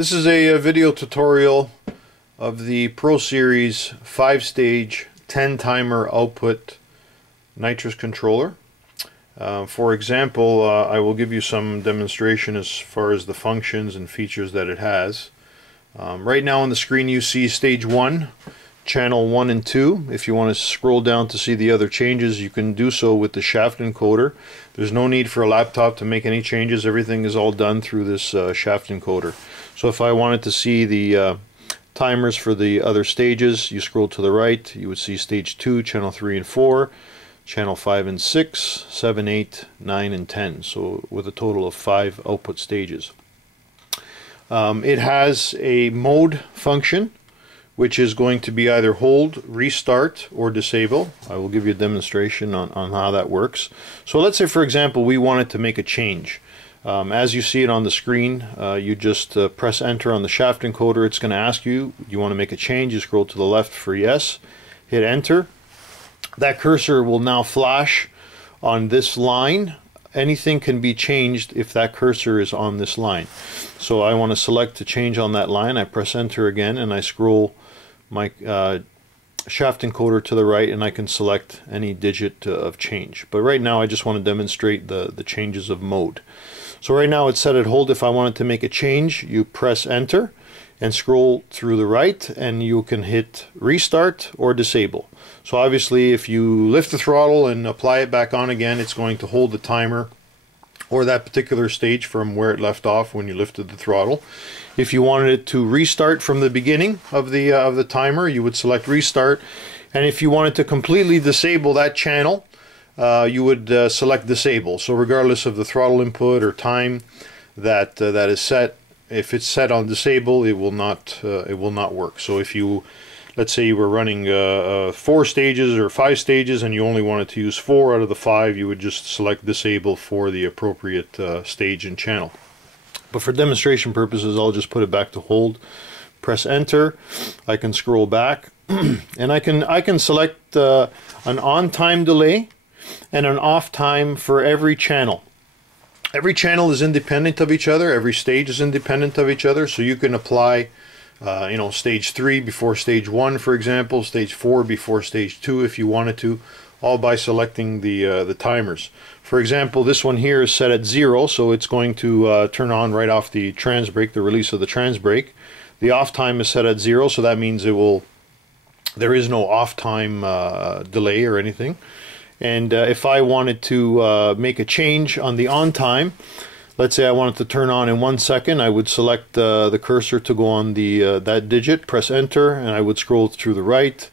This is a video tutorial of the Pro Series 5-stage 10-timer output nitrous controller. For example, I will give you some demonstration as far as the functions and features that it has. Right now on the screen you see stage 1, channel 1 and 2. If you want to scroll down to see the other changes, you can do so with the shaft encoder. There's no need for a laptop to make any changes. Everything is all done through this shaft encoder. So if I wanted to see the timers for the other stages, you scroll to the right, you would see stage 2, channel 3 and 4, channel 5 and 6, 7, 8, 9 and 10. So with a total of 5 output stages. It has a mode function, which is going to be either hold, restart, or disable. I will give you a demonstration on how that works. So let's say, for example, we wanted to make a change. As you see it on the screen, you just press enter on the shaft encoder. It's going to ask you, you want to make a change. You scroll to the left for yes, hit enter. That cursor will now flash on this line. Anything can be changed if that cursor is on this line. So I want to select to change on that line. I press enter again and I scroll my shaft encoder to the right and I can select any digit of change. But right now I just want to demonstrate the changes of mode. So right now it's set at hold. If I wanted to make a change, you press enter and scroll through the right and you can hit restart or disable. So obviously if you lift the throttle and apply it back on again, it's going to hold the timer or that particular stage from where it left off when you lifted the throttle. If you wanted it to restart from the beginning of the timer, you would select restart. And if you wanted to completely disable that channel, you would select disable. So regardless of the throttle input or time that is set, if it's set on disable, it will not work. So if you, let's say you were running 4 stages or 5 stages and you only wanted to use 4 out of the 5, you would just select disable for the appropriate stage and channel. But for demonstration purposes, I'll just put it back to hold. Press enter. I can scroll back and I can select an on time delay and an off time for every channel. Every channel is independent of each other. Every stage is independent of each other. So you can apply stage 3 before stage 1, for example, stage 4 before stage 2 if you wanted to, all by selecting the timers. For example, this one here is set at 0, so it's going to turn on right off the trans brake, the release of the trans brake. The off time is set at 0, so that means there is no off time delay or anything. And if I wanted to make a change on the on time, let's say I wanted to turn on in 1 second, I would select the cursor to go on that digit, press enter, and I would scroll through the right,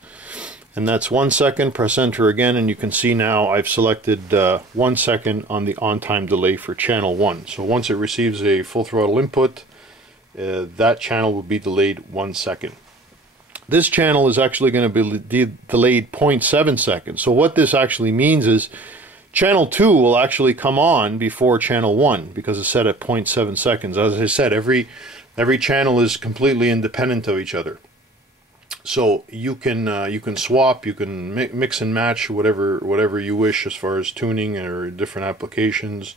and that's 1 second, press enter again, and you can see now I've selected 1 second on the on-time delay for channel 1. So once it receives a full throttle input, that channel will be delayed 1 second. This channel is actually going to be delayed 0.7 seconds. So what this actually means is channel 2 will actually come on before channel 1 because it's set at 0.7 seconds. As I said, every channel is completely independent of each other. So you can swap, you can mix and match whatever you wish as far as tuning or different applications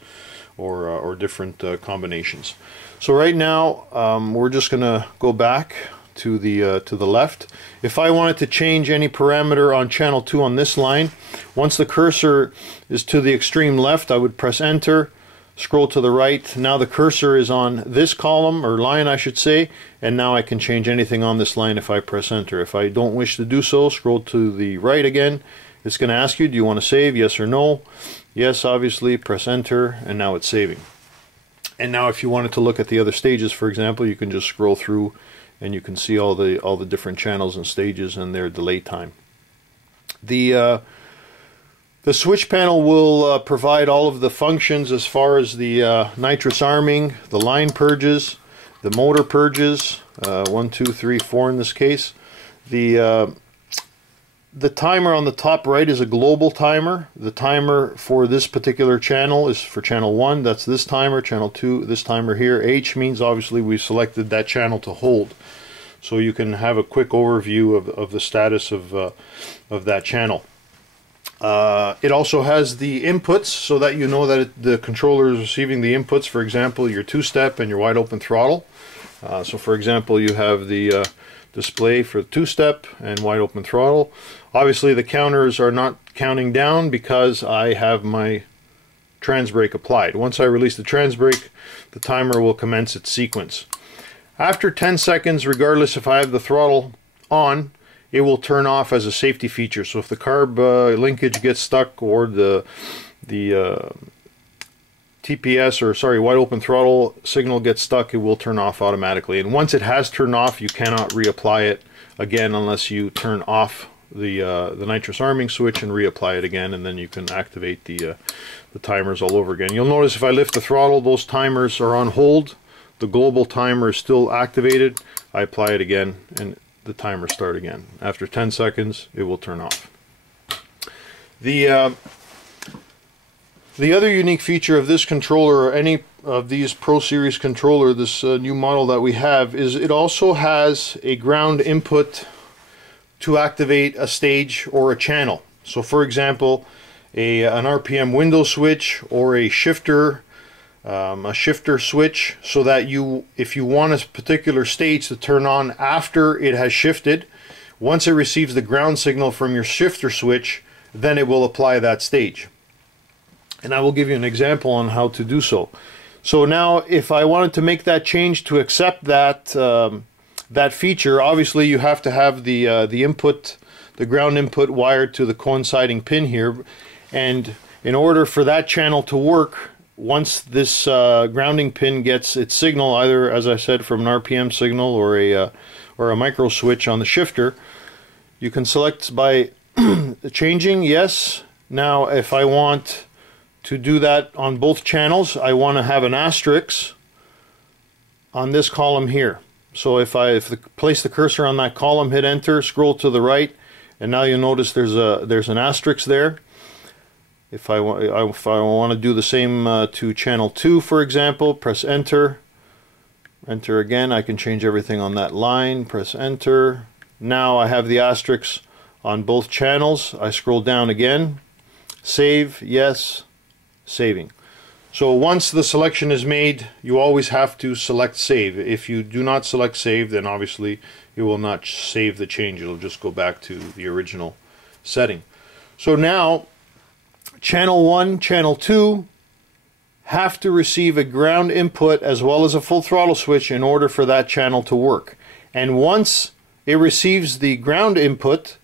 or different combinations. So right now we're just gonna go back to the left. If I wanted to change any parameter on channel 2 on this line, once the cursor is to the extreme left, I would press enter, scroll to the right. Now the cursor is on this column, or line I should say, and now I can change anything on this line if I press enter. If I don't wish to do so, scroll to the right again. It's going to ask you, do you want to save, yes or no? Yes, obviously, press enter, and now it's saving. And now if you wanted to look at the other stages, for example, you can just scroll through and you can see all the different channels and stages and their delay time. The switch panel will provide all of the functions as far as the nitrous arming, the line purges, the motor purges, 1, 2, 3, 4 in this case. The timer on the top right is a global timer. The timer for this particular channel is for channel 1, that's this timer, channel 2, this timer here. H means obviously we selected that channel to hold. So you can have a quick overview of the status of that channel. It also has the inputs so that you know that the controller is receiving the inputs, for example, your two-step and your wide open throttle. So for example, you have the display for two-step and wide open throttle. Obviously the counters are not counting down because I have my trans brake applied. Once I release the trans brake, the timer will commence its sequence. After 10 seconds, regardless if I have the throttle on, it will turn off as a safety feature. So if the carb linkage gets stuck or the TPS, or sorry, wide open throttle signal gets stuck, it will turn off automatically. And once it has turned off, you cannot reapply it again unless you turn off the nitrous arming switch and reapply it again, and then you can activate the timers all over again. You'll notice if I lift the throttle, those timers are on hold. The global timer is still activated. I apply it again and the timer start again. After 10 seconds, it will turn off. The other unique feature of this controller, or any of these Pro Series controller, this new model that we have, is it also has a ground input to activate a stage or a channel. So for example, an RPM window switch or a shifter switch, so that if you want a particular stage to turn on after it has shifted, once it receives the ground signal from your shifter switch, then it will apply that stage. And I will give you an example on how to do so. So now if I wanted to make that change to accept that that feature, obviously you have to have the input, the ground input wired to the coinciding pin here, and in order for that channel to work, once this grounding pin gets its signal, either, as I said, from an RPM signal or a micro switch on the shifter, you can select by changing yes. Now if I want to do that on both channels, I want to have an asterisk on this column here. So if I place the cursor on that column, hit enter, scroll to the right, and now you'll notice there's an asterisk there. If I want to do the same to channel 2, for example, press enter. Enter again. I can change everything on that line. Press enter. Now I have the asterisk on both channels. I scroll down again. Save, yes, saving. So once the selection is made, you always have to select save. If you do not select save, then obviously it will not save the change. It'll just go back to the original setting. So now channel 1, channel 2 have to receive a ground input as well as a full throttle switch in order for that channel to work. And once it receives the ground input,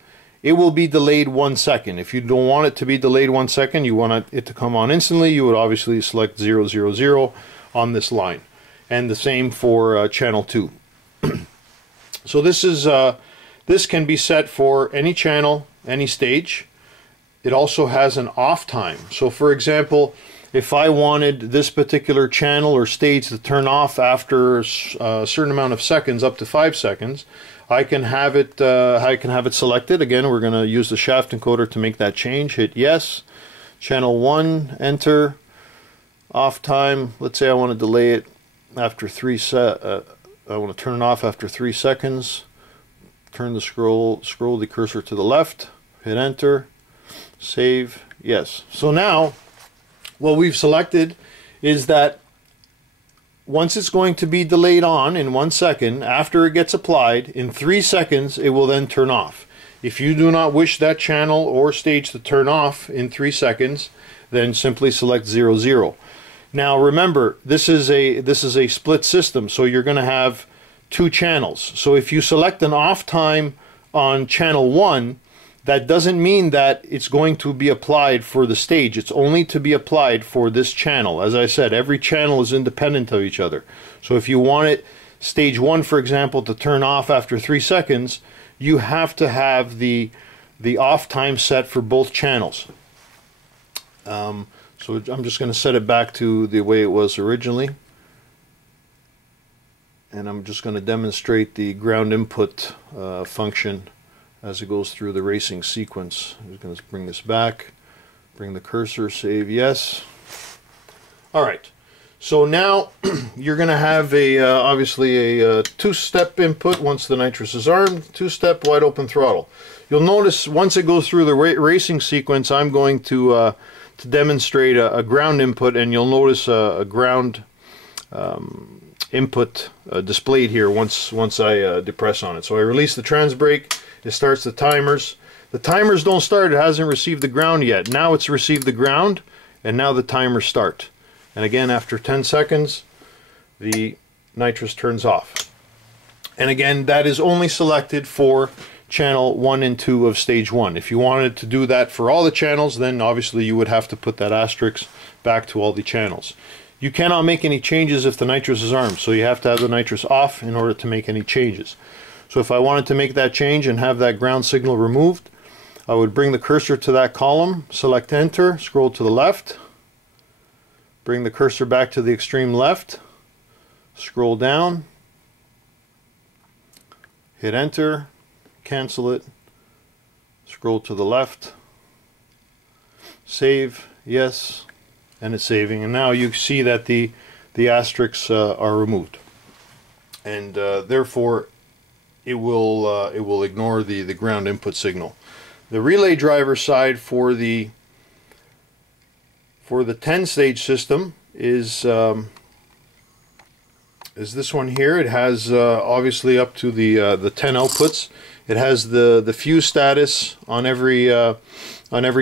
it will be delayed 1 second. If you don't want it to be delayed 1 second, you want it to come on instantly, you would obviously select 000 on this line. And the same for channel 2. So this can be set for any channel, any stage. It also has an off time. So for example, if I wanted this particular channel or stage to turn off after a certain amount of seconds, up to 5 seconds, I can have it selected. Again, we're going to use the shaft encoder to make that change. Hit yes. Channel 1, enter. Off time. Let's say I want to delay it after I want to turn it off after 3 seconds. Turn the scroll the cursor to the left. Hit enter. Save. Yes. So now what we've selected is that once it's going to be delayed on in 1 second, after it gets applied, in 3 seconds it will then turn off. If you do not wish that channel or stage to turn off in 3 seconds, then simply select 00. Now remember, this is a split system, so you're going to have 2 channels. So if you select an off time on channel 1, that doesn't mean that it's going to be applied for the stage. It's only to be applied for this channel. As I said, every channel is independent of each other. So if you want it, stage 1, for example, to turn off after 3 seconds, you have to have the off time set for both channels. So I'm just going to set it back to the way it was originally. And I'm just going to demonstrate the ground input function as it goes through the racing sequence. I'm going to bring this back, bring the cursor, save yes. Alright, so now you're going to have obviously a 2-step input once the nitrous is armed, 2-step wide open throttle. You'll notice once it goes through the racing sequence, I'm going to demonstrate a ground input, and you'll notice a ground input displayed here once I depress on it. So I release the trans brake, it starts the timers. The timers don't start, it hasn't received the ground yet. Now it's received the ground, and now the timers start. And again, after 10 seconds, the nitrous turns off. And again, that is only selected for channel 1 and 2 of stage 1. If you wanted to do that for all the channels, then obviously you would have to put that asterisk back to all the channels. You cannot make any changes if the nitrous is armed, so you have to have the nitrous off in order to make any changes. So if I wanted to make that change and have that ground signal removed, I would bring the cursor to that column, select enter, scroll to the left, bring the cursor back to the extreme left, scroll down, hit enter, cancel it, scroll to the left, save, yes, and it's saving. And now you see that the asterisks are removed, and therefore it will ignore the ground input signal. The relay driver side for the 10-stage system is this one here. It has obviously up to the 10 outputs. It has the fuse status on every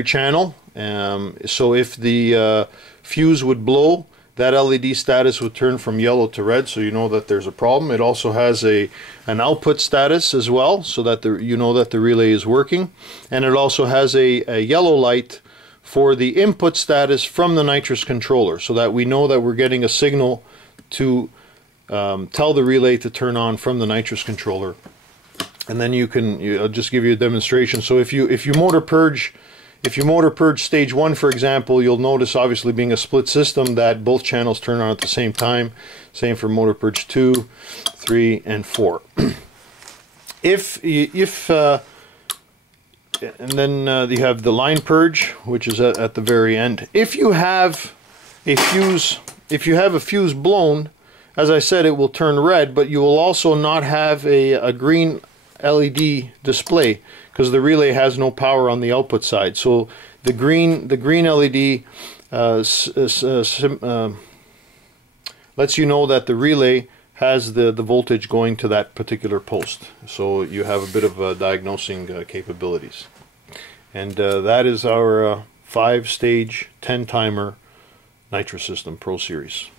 channel. So if the fuse would blow, that LED status would turn from yellow to red, so you know that there's a problem. It also has an output status as well, so that you know that the relay is working. And it also has a yellow light for the input status from the nitrous controller, so that we know that we're getting a signal to tell the relay to turn on from the nitrous controller. And then I'll just give you a demonstration. So if you motor purge stage 1, for example, you'll notice, obviously being a split system, that both channels turn on at the same time. Same for motor purge 2, 3, and 4. And then you have the line purge, which is at the very end. If you have a fuse blown, as I said, it will turn red, but you will also not have a green LED display, because the relay has no power on the output side. So the green LED lets you know that the relay has the voltage going to that particular post. So you have a bit of diagnosing capabilities. And that is our 5-stage 10-timer nitrous system Pro Series.